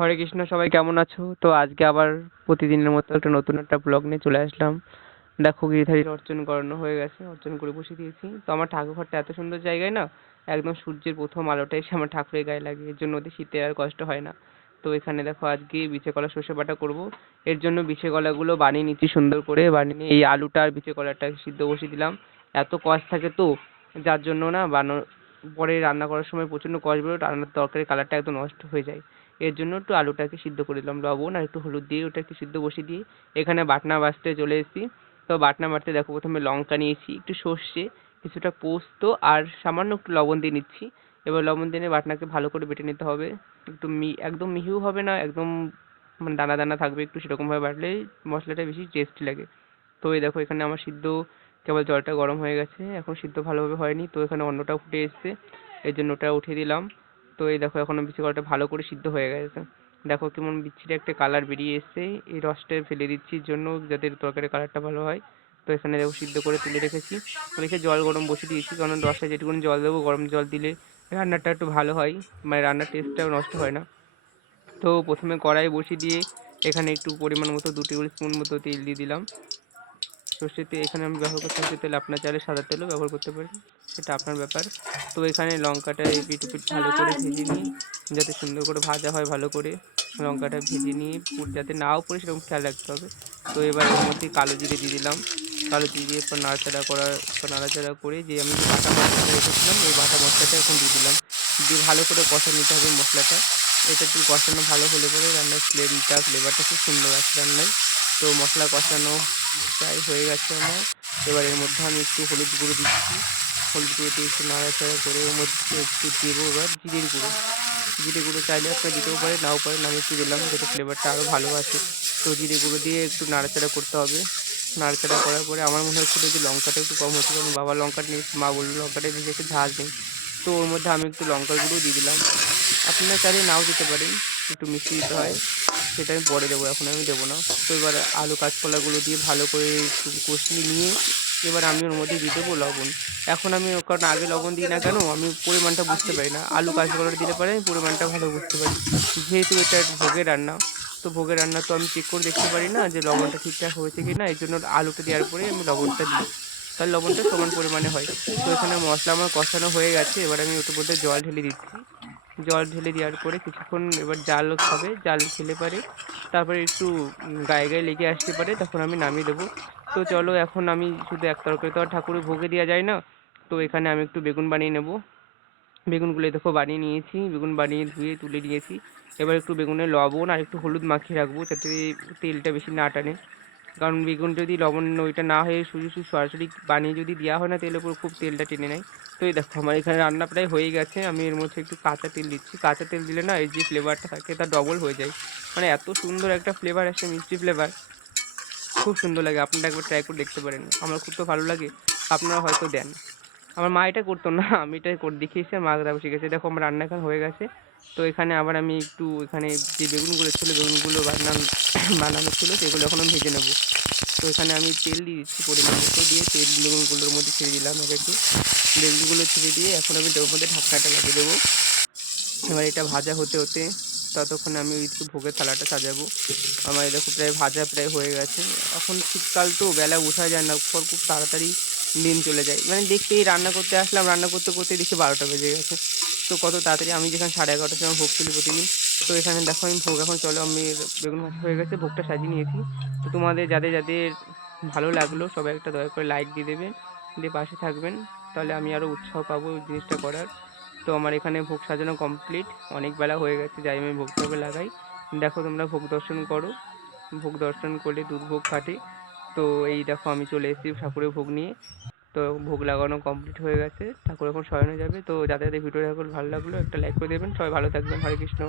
হরে কৃষ্ণ, সবাই কেমন আছো? তো আজকে আবার প্রতিদিনের মতো একটা নতুন একটা ব্লগ নিয়ে চলে আসলাম। দেখো, গিরিধারীর অর্চন করানো হয়ে গেছে, অর্চন করে বসে দিয়েছি। তো আমার ঠাকুর ঘরটা এত সুন্দর জায়গায় না, একদম সূর্যের প্রথম আলোটা এসে আমার ঠাকুরের গায়ে লাগে, এর জন্য ওদের শীতে আর কষ্ট হয় না। তো এখানে দেখো আজকে বিচে কলা সর্ষে বাটা করবো। এর জন্য বিচে কলাগুলো বানিয়ে নিচ্ছি সুন্দর করে, বানিয়ে নিয়ে এই আলুটা আর বিচে কলাটা সিদ্ধ বসিয়ে দিলাম। এত কষ থাকে তো, যার জন্য না পরে রান্না করার সময় প্রচণ্ড কষ বেরোয়, রান্নার তরকারির কালারটা একদম নষ্ট হয়ে যায়। এর জন্য একটু আলুটাকে সিদ্ধ করে দিলাম, লবণ আর একটু হলুদ দিয়ে ওটা একটু সিদ্ধ বসিয়ে দিয়ে এখানে বাটনা বাছতে চলে এসেছি। তো বাটনা বাটতে দেখো, প্রথমে লঙ্কা নিয়েছি, একটু সর্ষে, কিছুটা পোস্ত আর সামান্য একটু লবণ দিয়ে নিচ্ছি। এবার লবণ দিয়ে নিয়ে বাটনাকে ভালো করে বেটে নিতে হবে। একটু একদম মিহিও হবে না, একদম মানে দানা দানা থাকবে, একটু সেরকমভাবে বাটলেই মশলাটা বেশি টেস্টি লাগে। তো এই দেখো, এখানে আমার সিদ্ধ কেবল জলটা গরম হয়ে গেছে, এখন সিদ্ধ ভালোভাবে হয়নি, তো এখানে অন্যটাও ফুটে এসছে, এর জন্য ওটা উঠিয়ে দিলাম। তো এই দেখো, এখন বিচি কলাটা ভালো করে সিদ্ধ হয়ে গেছে। দেখো কেমন বিচ্ছিরি একটা কালার বেরিয়ে এসছে, এই রসটা ফেলে দিচ্ছি জন্য যাতে তরকারির কালারটা ভালো হয়। তো এখানে দেখো সিদ্ধ করে তুলে রেখেছি, রেখে জল গরম বসিয়ে দিয়েছি, কারণ রসে যেটুকুনি জল দেবো, গরম জল দিলে রান্নাটা একটু ভালো হয়, মানে রান্নার টেস্টটাও নষ্ট হয় না। তো প্রথমে কড়াই বসিয়ে দিয়ে এখানে একটু পরিমাণ মতো 2 টেবিল স্পুন মতো তেল দিয়ে দিলাম। সর্ষের তেল এখানে আমি ব্যবহার করছি, সর্ষের তেল, আপনার চাইলে সাদা তেলও ব্যবহার করতে পারেন, সেটা আপনার ব্যাপার। তো এখানে লঙ্কাটা এপিট ওপিট ভালো করে ভেজে নিই, যাতে সুন্দর করে ভাজা হয়, ভালো করে লঙ্কাটা ভেজে নিয়ে যাতে নাও পড়ে সেরকম খেয়াল রাখতে হবে। তো এবার এর মধ্যে কালো জিরে দিয়ে দিলাম, কালো জিরে দিয়ে এরপর নাড়াচাড়া করে যে আমি যে বাটা মশলাটা রেখেছিলাম, ওই বাটা মশলাটা এখন দিয়ে দিলাম, দিয়ে ভালো করে কষা নিতে হবে মশলাটা। এটা একটু কষানো ভালো হলে পরে রান্নার ফ্লেভারটা খুব সুন্দর আসে রান্নায়। তো মশলা কষানো প্রায় হয়ে গেছে আমার। এবার এর মধ্যে আমি একটু হলুদ গুঁড়ো দিচ্ছি, হলুদ গুঁড়ো দিয়ে একটু নাড়াচাড়া করে ওর মধ্যে একটু দেবো এবার জিরের গুঁড়ো। জিরে গুঁড়ো চাইলে আপনারা দিতেও পারেন, নাও পারেন, আমি একটু দিলাম যাতে ফ্লেভারটা আরও ভালো আসে। তো জিরে গুঁড়ো দিয়ে একটু নাড়াচাড়া করতে হবে। নাড়াচাড়া করার পরে আমার মনে হচ্ছিলো যে লঙ্কাটা একটু কম হচ্ছে, কারণ বাবা লঙ্কা নিয়েছি, মা বললো লঙ্কাটা বেশি একটু ঝাল নেই। তো ওর মধ্যে আমি একটু লঙ্কার গুঁড়ো দিয়ে দিলাম, আপনারা চাইলে নাও দিতে পারেন, একটু মিষ্টি দিতে হয়, সেটা আমি পরে দেবো, এখন আমি দেবো না। তো এবার আলু কাঁচকলাগুলো দিয়ে ভালো করে একটু কষিয়ে নিয়ে এবার আমি ওর মধ্যে দিয়ে দেবো লবণ। এখন আমি কারণ আগে লবণ দিই না কেন, আমি পরিমাণটা বুঝতে পারি না, আলু কাঁচকলাটা দিলে পরে আমি পরিমাণটা ভালো বুঝতে পারি, যেহেতু এটা ভোগের রান্না। তো ভোগের রান্না তো আমি চেক করে দেখতে পারি না যে লবণটা ঠিকঠাক হয়েছে কি না, এই জন্য আলুটা দেওয়ার পরে আমি লবণটা দিই, তাহলে লবণটা সমান পরিমাণে হয়। তো এখানে মশলা আমার কষানো হয়ে গেছে, এবার আমি ওটার মধ্যে জল ঢেলে দিচ্ছি। জল ঢেলে দেওয়ার পরে কিছুক্ষণ এবার জাল খাবে, জাল খেলে পারে তারপরে একটু গায়ে গায়ে লেগে আসতে পারে, তখন আমি নামিয়ে দেবো। তো চলো, এখন আমি শুধু এক তরকারি তো আর ঠাকুরের ভোগে দেওয়া যায় না। তো এখানে আমি একটু বেগুন বানিয়ে নেব। বেগুনগুলো দেখো বানিয়ে নিয়েছি, বেগুন বানিয়ে ধুয়ে তুলে নিয়েছি। এবার একটু বেগুনে লবণ আর একটু হলুদ মাখিয়ে রাখবো, যাতে তেলটা বেশি না টানে, কারণ বেগুন যদি লবণ ওইটা না হয়ে শুধু শুধু সরাসরি বানিয়ে যদি দেওয়া হয় না তেলের উপর, খুব তেলটা টেনে নেয়। তো এই দেখো, আমার এখানে রান্না প্রায় হয়ে গেছে, আমি এর মধ্যে একটু কাঁচা তেল দিচ্ছি, কাঁচা তেল দিলে না এর যে ফ্লেভারটা থাকে তা ডবল হয়ে যায়, মানে এত সুন্দর একটা ফ্লেভার আসে, মিষ্টি ফ্লেভার, খুব সুন্দর লাগে। আপনারা একবার ট্রাই করে দেখতে পারেন, আমার খুব তো ভালো লাগে, আপনারা হয়তো দেন। আমার মা এটা করতো না, আমি এটা করে দেখিয়েছি, আর মা তারপর শিখেছে। দেখো আমার রান্না এখন হয়ে গেছে। তো এখানে আবার আমি একটু এখানে যে বেগুনগুলো ছিল, বেগুনগুলো বানানো ছিল, সেগুলো এখন আমি ভেজে নেবো। তো এখানে আমি তেল দিয়ে দিচ্ছি পরিমাণ মতো, দিয়ে তেল বেগুনগুলোর মধ্যে ছেড়ে দিলাম আগে একটু, বেগুনগুলো ছেড়ে দিয়ে এখন আমি ওর মধ্যে ঢাকনাটা লাগিয়ে দেবো। এবার এটা ভাজা হতে হতে ততক্ষণে আমি ওইদিকে ভোগের থালাটা সাজাবো। আমার এই দেখো প্রায় ভাজা প্রায় হয়ে গেছে। এখন শীতকাল তো বেলা বোঝা যায় না, খুব তাড়াতাড়ি দিন চলে যায়, মানে দেখতেই রান্না করতে আসলাম, রান্না করতে করতে দেখি 12টা বেজে গেছে। তো কত তাড়াতাড়ি, আমি যেখানে 11:30টার সময় ভোগ তুলি প্রতিদিন। তো এখানে দেখো আমি ভোগ, এখন চলো আমি বেগুন ভাজা হয়ে গেছে, ভোগটা সাজিয়ে নিয়েছি। তো তোমাদের যাদের যাদের ভালো লাগলো সবাই একটা দয়া করে লাইক দিয়ে দেবেন, দিয়ে পাশে থাকবেন, তাহলে আমি আরও উৎসাহ পাবো ওই জিনিসটা করার। তো আমার এখানে ভোগ সাজানো কমপ্লিট, অনেক বেলা হয়ে গেছে, যাই আমি ভোগটাকে লাগাই। দেখো তোমরা ভোগ দর্শন করো, ভোগ দর্শন করলে দুর্ভোগ কাটে। তো এই দেখো আমি চলে এসেছি ঠাকুরের ভোগ নিয়ে। তো ভোগ লাগানো কমপ্লিট হয়ে গেছে, ঠাকুর এখন শয়নে যাবে। তো যাদের যাদের ভিডিওটা এখন ভালো লাগলো একটা লাইক করে দেবেন, সবাই ভালো থাকবেন, হরে কৃষ্ণ।